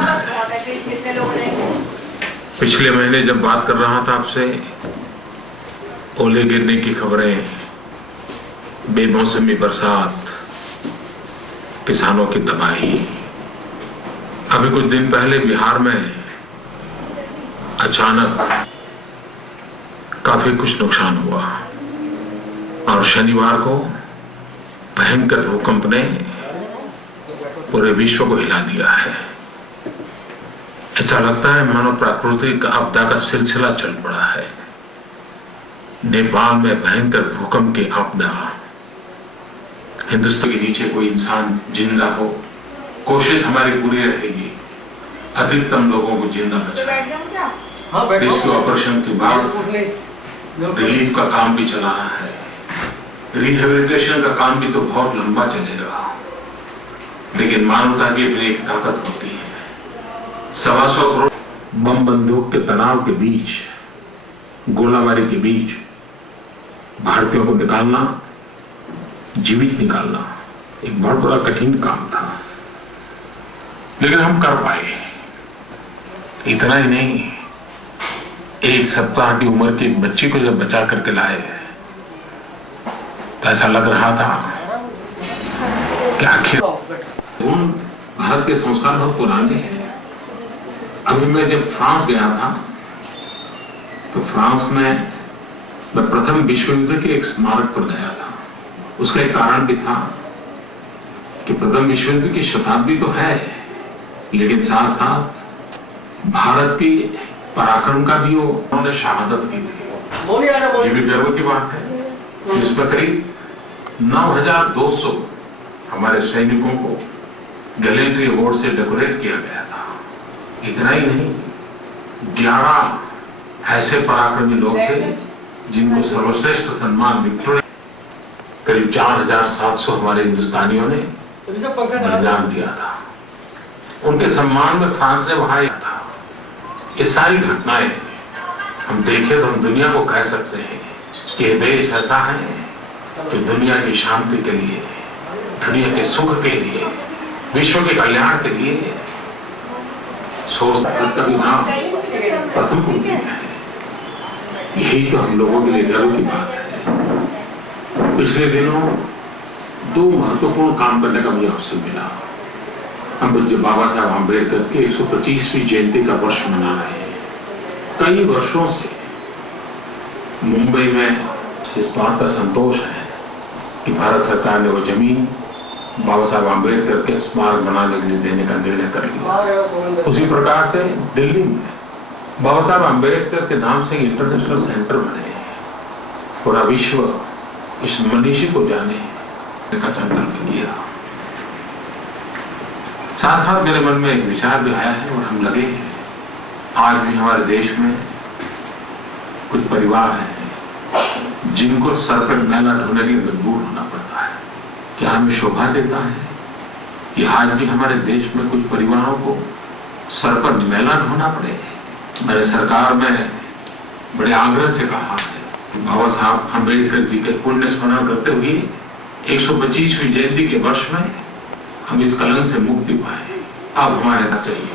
नमन है। पिछले महीने जब बात कर रहा था आपसे, ओले गिरने की खबरें, बेमौसमी बरसात, किसानों की तबाही। अभी कुछ दिन पहले बिहार में अचानक काफी कुछ नुकसान हुआ और शनिवार को भयंकर भूकंप ने पूरे विश्व को हिला दिया है। ऐसा लगता है मानो प्राकृतिक आपदा का सिलसिला चल पड़ा है। नेपाल में भयंकर भूकंप की आपदा, हिंदुस्तान के नीचे कोई इंसान जिंदा हो, कोशिश हमारी पूरी रहेगी अधिकतम लोगों को जिंदा बचाने। रेस्क्यू ऑपरेशन के बाद रिलीफ का काम भी चला रहा है। रिहेबिलिटेशन का काम भी तो बहुत लंबा चलेगा, लेकिन मानवता की अपनी एक ताकत होती है। 125 करोड़ बम बंदूक के तनाव के बीच, गोलाबारी के बीच भारतीयों को निकालना, जीवित निकालना एक बहुत बड़ा कठिन काम था, लेकिन हम कर पाए। इतना ही नहीं, 1 सप्ताह की उम्र की एक बच्ची को जब बचा करके लाए तो ऐसा लग रहा था कि आखिर भारत के संस्कार बहुत पुराने हैं। अभी मैं जब फ्रांस गया था तो फ्रांस में मैं प्रथम विश्व युद्ध के एक स्मारक पर गया था। उसका एक कारण भी था कि प्रथम विश्व युद्ध की शताब्दी तो है, लेकिन साथ साथ भारत की पराक्रम का भी उन्होंने शहादत की थी। ये भी गर्व की बात है। इसमें करीब 9,200 हमारे सैनिकों को गैलेंट्री अवार्ड से डेकोरेट किया गया था। इतना ही नहीं, 11 ऐसे पराक्रमी लोग थे जिनको सर्वश्रेष्ठ सम्मान विक्टोरिया, करीब 4,700 हमारे हिंदुस्तानियों ने बलिदान दिया था। उनके सम्मान में फ्रांस ने वहां था। ये सारी घटनाएं हम देखें तो हम दुनिया को कह सकते हैं कि ये देश ऐसा है कि दुनिया की शांति के लिए, दुनिया के सुख के लिए, विश्व के कल्याण के लिए सोच कभी नाम प्रथम को है। यही तो हम लोगों के लिए गर्व की बात है। पिछले दिनों 2 महत्वपूर्ण काम करने का मुझे अवसर मिला। हम पूज्य बाबा साहब अम्बेडकर की 125वीं जयंती का वर्ष मना रहे हैं। कई वर्षों से मुंबई में इस बात का संतोष है कि भारत सरकार ने वो जमीन बाबा साहब अम्बेडकर के स्मारक बनाने के लिए देने का निर्णय कर लिया। उसी प्रकार से दिल्ली में बाबा साहब अम्बेडकर के नाम से इंटरनेशनल सेंटर बने। पूरा विश्व इस मनीषी को जाने का संकल्प किया। साथ साथ मेरे मन में एक विचार भी आया है और हम लगे हैं। आज भी हमारे देश में कुछ परिवार हैं जिनको सर पर मैला ढोने के लिए मजबूर होना पड़ता है। क्या हमें शोभा देता है कि आज भी हमारे देश में कुछ परिवारों को सर पर मैला ढोना पड़े? मैंने सरकार में बड़े आग्रह से कहा है, बाबा साहब अम्बेडकर जी के पुण्य स्मरण करते हुए 125वीं जयंती के वर्ष में हम इस कलंक से मुक्ति पाए। अब हमारे ना चाहिए,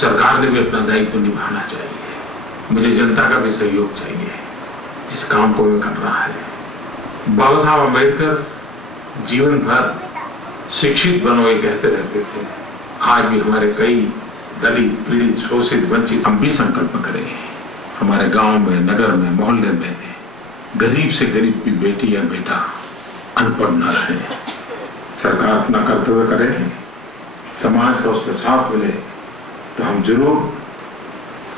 सरकार ने भी अपना दायित्व निभाना चाहिए, मुझे जनता का भी सहयोग चाहिए। इस काम को भी कर रहा है। बाबा साहब अम्बेडकर जीवन भर शिक्षित बनो ये कहते रहते थे। आज भी हमारे कई दलित, पीड़ित, शोषित, वंचित हम भी संकल्प करें। हमारे गांव में, नगर में, मोहल्ले में गरीब से गरीब की बेटी या बेटा अनपढ़ न रहे। सरकार अपना कर्तव्य करे, समाज का उसके साथ मिले तो हम जरूर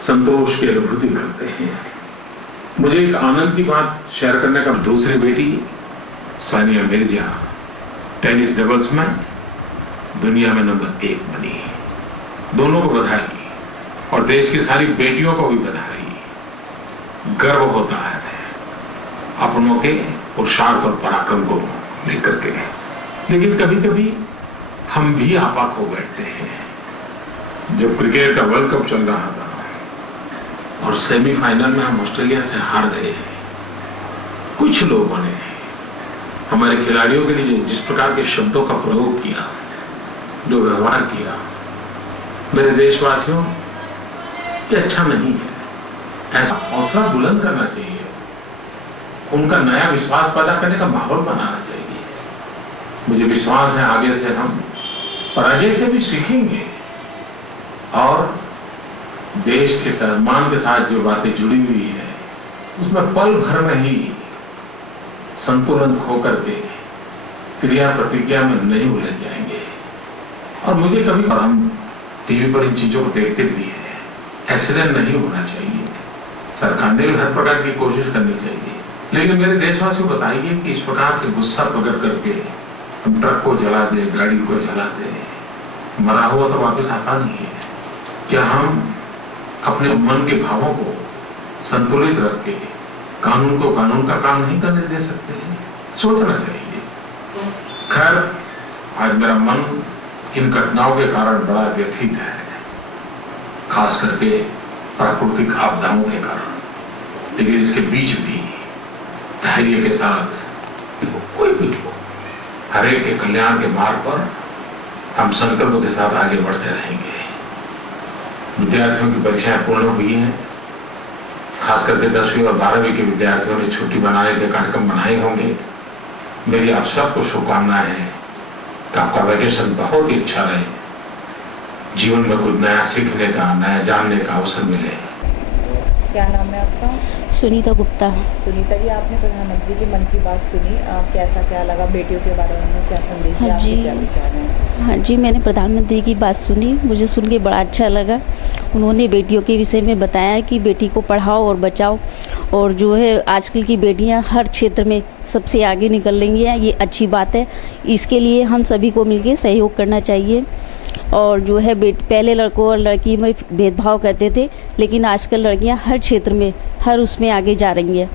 संतोष की अनुभूति करते हैं। मुझे एक आनंद की बात शेयर करने का, दूसरी बेटी सानिया मिर्जा टेनिस डबल्स में दुनिया में नंबर 1 बनी। दोनों को बधाई और देश की सारी बेटियों को भी बधाई। गर्व होता है अपनों के पुरुषार्थ और पराक्रम को लेकर के, लेकिन कभी कभी हम भी आपा खो बैठते हैं। जब क्रिकेट का वर्ल्ड कप चल रहा था और सेमीफाइनल में हम ऑस्ट्रेलिया से हार गए, कुछ लोगों ने हमारे खिलाड़ियों के लिए जिस प्रकार के शब्दों का प्रयोग किया, जो व्यवहार किया, मेरे देशवासियों, ये अच्छा नहीं है। ऐसा हौसला बुलंद करना चाहिए, उनका नया विश्वास पैदा करने का माहौल बनाना चाहिए। मुझे विश्वास है आगे से हम पराजय से भी सीखेंगे और देश के सम्मान के साथ जो बातें जुड़ी हुई है उसमें पल भर में ही संतुलन खो करके क्रिया प्रतिक्रिया में नहीं उलझ जाएंगे। और मुझे कभी, और हम टीवी पर इन चीजों को देखते भी हैं, एक्सीडेंट नहीं होना चाहिए। सरकार ने भी हर प्रकार की कोशिश करनी चाहिए, लेकिन मेरे देशवासियों को बताइए कि इस प्रकार से गुस्सा प्रकट करके हम ट्रक को जला दे, गाड़ी को जला दे, मरा हुआ तो वापस आता नहीं है। क्या हम अपने मन के भावों को संतुलित रख के कानून को कानून का काम नहीं करने दे सकते हैं? सोचना चाहिए। खैर, आज मेरा मन इन घटनाओं के कारण बड़ा व्यथित है, खास करके प्राकृतिक आपदाओं के कारण। लेकिन इसके बीच भी धैर्य के साथ कोई भी हो, हर एक के कल्याण के मार्ग पर हम संकल्प के साथ आगे बढ़ते रहेंगे। विद्यार्थियों की परीक्षाएं पूर्ण हुई हैं, खास करके 10वीं और 12वीं के विद्यार्थियों ने छुट्टी बनाने के कार्यक्रम बनाए होंगे। मेरी आप सबको शुभकामनाएं हैं कि आपका वैकेशन बहुत ही अच्छा रहे, जीवन में कुछ नया सीखने का, नया जानने का अवसर मिले। क्या नाम है आपका? सुनीता गुप्ता। सुनीता जी, आपने प्रधानमंत्री की मन की बात सुनी, कैसा क्या लगा? बेटियों के बारे में क्या संदेश है, आपके क्या विचार हैं? हाँ जी, मैंने प्रधानमंत्री की बात सुनी, मुझे सुन के बड़ा अच्छा लगा। उन्होंने बेटियों के विषय में बताया कि बेटी को पढ़ाओ और बचाओ, और जो है आजकल की बेटियां हर क्षेत्र में सबसे आगे निकल रही हैं, ये अच्छी बात है। इसके लिए हम सभी को मिलकर सहयोग करना चाहिए। और जो है पहले लड़कों और लड़की में भेदभाव करते थे, लेकिन आजकल लड़कियां हर क्षेत्र में, हर उसमें आगे जा रही हैं।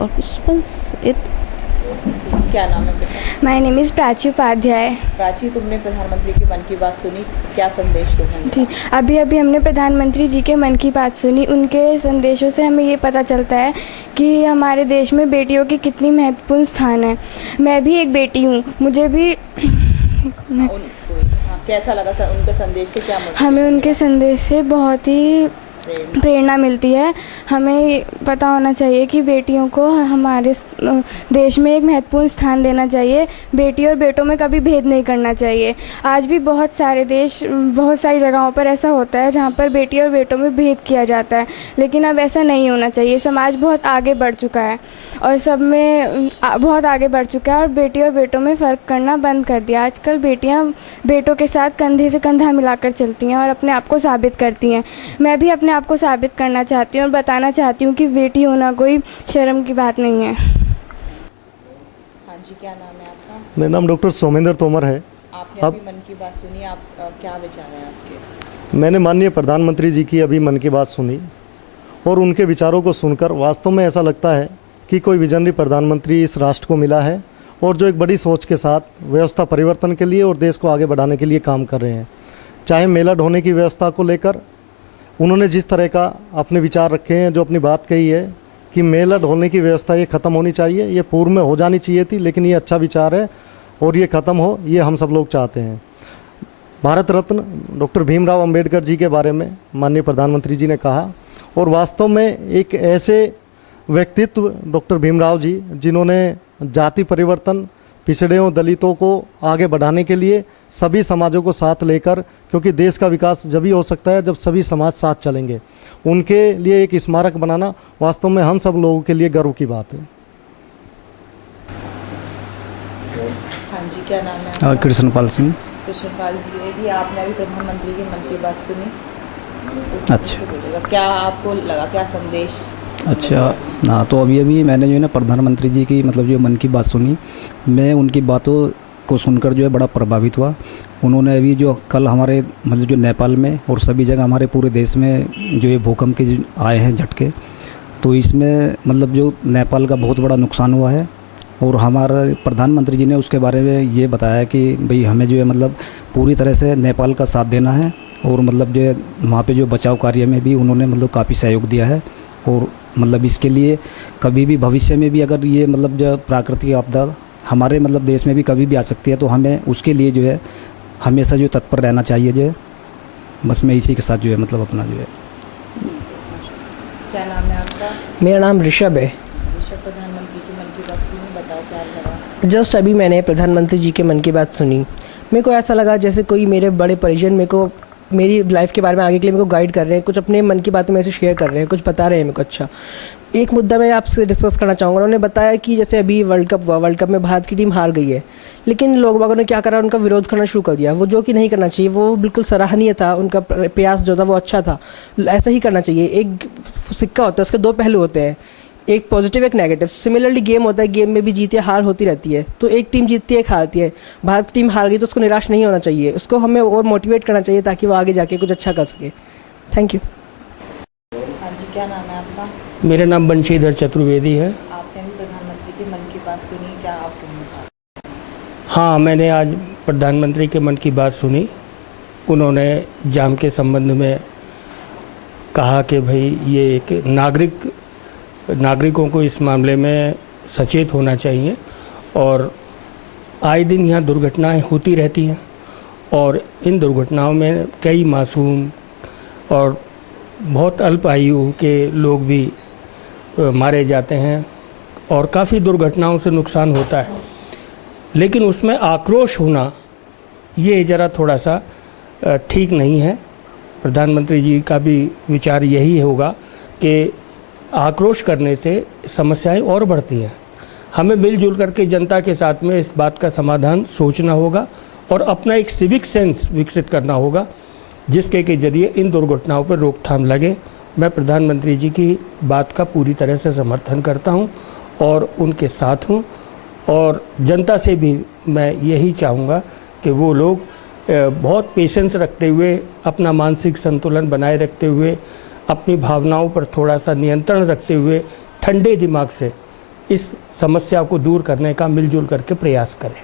और कुछ बस क्या नाम है बेटा? My name is Prachi Upadhyay. Prachi, तुमने प्रधानमंत्री की मन की बात सुनी, क्या संदेश तुम्हें? जी, अभी हमने प्रधानमंत्री जी के मन की बात सुनी। उनके संदेशों से हमें ये पता चलता है कि हमारे देश में बेटियों की कितनी महत्वपूर्ण स्थान है। मैं भी एक बेटी हूँ, मुझे भी कैसा लगा उनके संदेश से? क्या हमें उनके संदेश से बहुत ही प्रेरणा मिलती है। हमें पता होना चाहिए कि बेटियों को हमारे देश में एक महत्वपूर्ण स्थान देना चाहिए। बेटी और बेटों में कभी भेद नहीं करना चाहिए। आज भी बहुत सारे देश, बहुत सारी जगहों पर ऐसा होता है जहाँ पर बेटी और बेटों में भेद किया जाता है, लेकिन अब ऐसा नहीं होना चाहिए। समाज बहुत आगे बढ़ चुका है और सब में बहुत आगे बढ़ चुका है और बेटी और बेटों में फ़र्क करना बंद कर दिया। आजकल बेटियाँ बेटों के साथ कंधे से कंधा मिलाकर चलती हैं और अपने आप को साबित करती हैं। मैं भी अपने आपको साबित करना चाहती हूँ और बताना चाहती हूँ कि बेटी होना कोई शर्म की बात नहीं है। हाँ जी, क्या नाम है आपका? मेरा नाम डॉक्टर सोमेंद्र तोमर है। आपने अभी मन की बात सुनी, आप क्या विचार हैं आपके? मैंने माननीय प्रधानमंत्री जी की अभी मन की बात सुनी और उनके विचारों को सुनकर वास्तव में ऐसा लगता है कि कोई विजनरी प्रधानमंत्री इस राष्ट्र को मिला है और जो एक बड़ी सोच के साथ व्यवस्था परिवर्तन के लिए और देश को आगे बढ़ाने के लिए काम कर रहे हैं। चाहे मेला ढोने की व्यवस्था को लेकर उन्होंने जिस तरह का अपने विचार रखे हैं, जो अपनी बात कही है कि मेला ढोने की व्यवस्था ये ख़त्म होनी चाहिए, ये पूर्व में हो जानी चाहिए थी, लेकिन ये अच्छा विचार है और ये ख़त्म हो, ये हम सब लोग चाहते हैं। भारत रत्न डॉक्टर भीमराव अंबेडकर जी के बारे में माननीय प्रधानमंत्री जी ने कहा और वास्तव में एक ऐसे व्यक्तित्व डॉक्टर भीमराव जी, जिन्होंने जाति परिवर्तन, पिछड़े दलितों को आगे बढ़ाने के लिए सभी समाजों को साथ लेकर, क्योंकि देश का विकास जब ही हो सकता है जब सभी समाज साथ चलेंगे, उनके लिए एक स्मारक बनाना वास्तव में हम सब लोगों के लिए गर्व की बात है। हाँ जी, क्या नाम है आपका? कृष्णपाल सिंह। कृष्णपाल जी, भी आपने अभी प्रधानमंत्री की मन की बात सुनी, अच्छा, क्या आपको लगा, क्या संदेश? अच्छा, हाँ, तो अभी मैंने जो है ना प्रधानमंत्री जी की मतलब जो मन की बात सुनी, मैं उनकी बातों को सुनकर जो है बड़ा प्रभावित हुआ। उन्होंने अभी जो कल हमारे मतलब जो नेपाल में और सभी जगह हमारे पूरे देश में जो ये भूकंप के आए हैं झटके, तो इसमें मतलब जो नेपाल का बहुत बड़ा नुकसान हुआ है और हमारे प्रधानमंत्री जी ने उसके बारे में ये बताया कि भाई हमें जो है मतलब पूरी तरह से नेपाल का साथ देना है और मतलब जो है वहाँ पे जो बचाव कार्य में भी उन्होंने मतलब काफ़ी सहयोग दिया है और मतलब इसके लिए कभी भी भविष्य में भी अगर ये मतलब जो प्राकृतिक आपदा हमारे मतलब देश में भी कभी भी आ सकती है, तो हमें उसके लिए जो है हमेशा जो तत्पर रहना चाहिए। जो बस मैं इसी के साथ जो है मतलब अपना जो है। क्या नाम है आपका? मेरा नाम ऋषभ है। ऋषभ, प्रधानमंत्री की मन की बात सुनी, बताओ क्या लगा? जस्ट अभी मैंने प्रधानमंत्री जी के मन की बात सुनी। मेरे को ऐसा लगा जैसे कोई मेरे बड़े परिजन मेरे को मेरी लाइफ के बारे में आगे के लिए मेरे को गाइड कर रहे हैं, कुछ अपने मन की बातें मेरे से शेयर कर रहे हैं, कुछ बता रहे हैं मेरे को। अच्छा, एक मुद्दा मैं आपसे डिस्कस करना चाहूँगा। उन्होंने बताया कि जैसे अभी वर्ल्ड कप हुआ, वर्ल्ड कप में भारत की टीम हार गई है, लेकिन लोग बागों ने क्या करा, उनका विरोध करना शुरू कर दिया। वो जो कि नहीं करना चाहिए, वो बिल्कुल सराहनीय था, उनका प्रयास जो था वो अच्छा था, ऐसा ही करना चाहिए। एक सिक्का होता है, उसके दो पहलू होते हैं, एक पॉजिटिव एक नेगेटिव। सिमिलरली गेम होता है, गेम में भी जीत या हार होती रहती है, तो एक टीम जीतती है एक हारती है। भारत की टीम हार गई तो उसको निराश नहीं होना चाहिए, उसको हमें और मोटिवेट करना चाहिए ताकि वो आगे जाके कुछ अच्छा कर सके। Thank you. हाँ जी, क्या नाम है आपका? मेरा नाम बंशीधर चतुर्वेदी है। आपने भी प्रधानमंत्री की मन की बात सुनी, क्या आप कहना चाहते हैं? हाँ, मैंने आज प्रधानमंत्री के मन की बात सुनी। उन्होंने जाम के संबंध में कहा कि भाई ये एक नागरिकों को इस मामले में सचेत होना चाहिए, और आए दिन यहाँ दुर्घटनाएं होती रहती हैं, और इन दुर्घटनाओं में कई मासूम और बहुत अल्प आयु के लोग भी मारे जाते हैं, और काफ़ी दुर्घटनाओं से नुकसान होता है। लेकिन उसमें आक्रोश होना ये ज़रा थोड़ा सा ठीक नहीं है। प्रधानमंत्री जी का भी विचार यही होगा कि आक्रोश करने से समस्याएं और बढ़ती हैं। हमें मिलजुल करके जनता के साथ में इस बात का समाधान सोचना होगा और अपना एक सिविक सेंस विकसित करना होगा, जिसके के जरिए इन दुर्घटनाओं पर रोकथाम लगे। मैं प्रधानमंत्री जी की बात का पूरी तरह से समर्थन करता हूं और उनके साथ हूं, और जनता से भी मैं यही चाहूँगा कि वो लोग बहुत पेशेंस रखते हुए, अपना मानसिक संतुलन बनाए रखते हुए, अपनी भावनाओं पर थोड़ा सा नियंत्रण रखते हुए ठंडे दिमाग से इस समस्या को दूर करने का मिलजुल करके प्रयास करें।